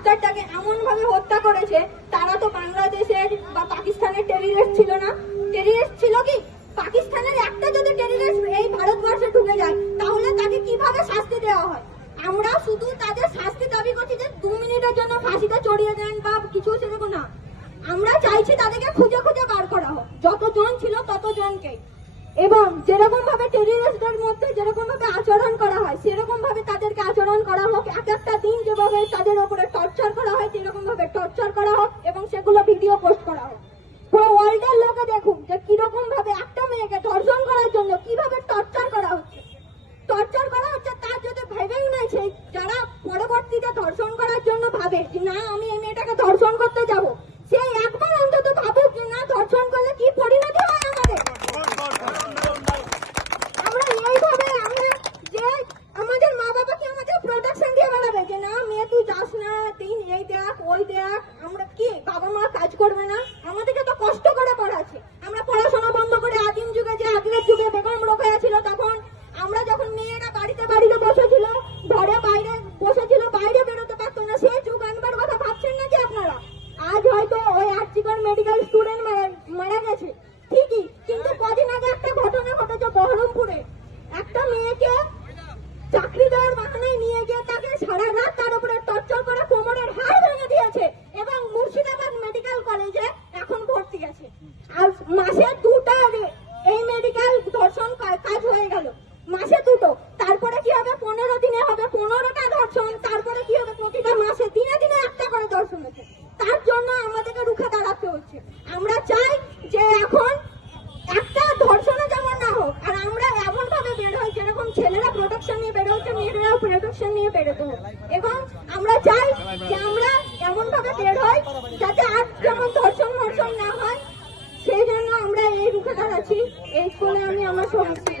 আফতারটাকে এমন ভাবে হত্যা করেছে, তারা তো বাংলাদেশের বা পাকিস্তানের টেররিস্ট ছিল না। টেররিস্ট ছিল কি? পাকিস্তানের একটা যদি টেররিস্ট এই ভারতবর্ষে ঢুকে যায় তাহলে তাকে কিভাবে শাস্তি দেওয়া হয়? আমরা শুধু তাদের শাস্তি দাবি করছি যে 2 মিনিটের জন্য ফাঁসিতে চড়িয়ে দেন বা কিছু সেরকম না। আমরা চাইছি তাদেরকে খুঁজে খুঁজে বার করা হোক, যতজন ছিল ততজনকে, এবং যেরকম ভাবে টেররিস্টদের মধ্যে যেরকম ভাবে আচরণ করা হয় সেরকম ভাবে তাদেরকে আচরণ করা হোক। এক একটা দিন যেভাবে তাদের উপরে টর্চার করা হয় সেরকম ভাবে টর্চার করা হোক এবং সেগুলো ভিডিও পোস্ট করা হোক। পুরো ওয়ার্ল্ডের লোকে দেখুন যে কিরকম ভাবে একটা মেয়েকে ধর্ষণ করার জন্য কিভাবে টর্চার করা হচ্ছে। টর্চার করা হচ্ছে তার যদি ভেবেই নাই, সেই যারা পরবর্তীতে ধর্ষণ করার জন্য ভাবে যে না আমি এই মেয়েটাকে ধর্ষণ করতে যাব, সেই একবার অন্তত ভাবুক যে না ধর্ষণ করলে কি পরিণতি হয় আমাদের। আমরা এইভাবে আমরা যে আমাদের মা বাবাকে আমাদের প্রোটেকশন দিয়ে বেড়াবে যে না মেয়ে তুই যাস না, তুই এই দেখ ওই দেখ। আমরা কি বাবা মা কাজ করবে না? আমাদেরকে তো কষ্ট করে পড়াচ্ছে। আমরা পড়াশোনা বন্ধ করে আদিম যুগে যে আগের যুগে বেগম রোকেয়া ছিল, তখন আমরা যখন মেয়েরা বাড়িতে বাড়িতে বসেছিল, ঘরে বাইরে বসেছিল, বাইরে বেরোতে পারতো না, সেই যুগ আনবার কথা ভাবছেন নাকি আপনারা? আজ হয়তো ওই আর্জিকর মেডিকেল স্টুডেন্ট মারা গেছে ঠিকই, কিন্তু কদিন আগে একটা ঘটনা ঘটেছে বহরমপুরে। একটা মেয়েকে চাকরি দেওয়ার বাহানায় নিয়ে গিয়ে তাকে সারা রাত তার উপরে টর্চার করে কোমরের হাড় ভেঙে দিয়েছে এবং মুর্শিদাবাদ মেডিকেল কলেজে এখন ভর্তি আছে। আর মাসে 2টা এই মেডিকেল ধর্ষণ কাজ হয়ে গেল, মাসে 2টো। তারপরে কি হবে? 15 দিনে হবে 15টা ধর্ষণ। তারপরে কি হবে? প্রতিটা মাসে দিনে দিনে একটা করে ধর্ষণ হচ্ছে। তার জন্য আমাদেরকে রুখে দাঁড়াতে হচ্ছে। আমরা চাই যে এখন একটা ধর্ষণও যেমন না হোক, আর আমরা এমন ভাবে বের হই যেরকম ছেলেরা প্রোটেকশন নিয়ে বের হচ্ছে, মেয়েরাও প্রোটেকশন নিয়ে বেরোতে হবে। এবং আমরা চাই যে আমরা এমন ভাবে বের হই যাতে আর যেমন ধর্ষণ না হয়। সেই জন্য আমরা এই রুখে দাঁড়াচ্ছি। এই বলে আমি আমার সমস্যা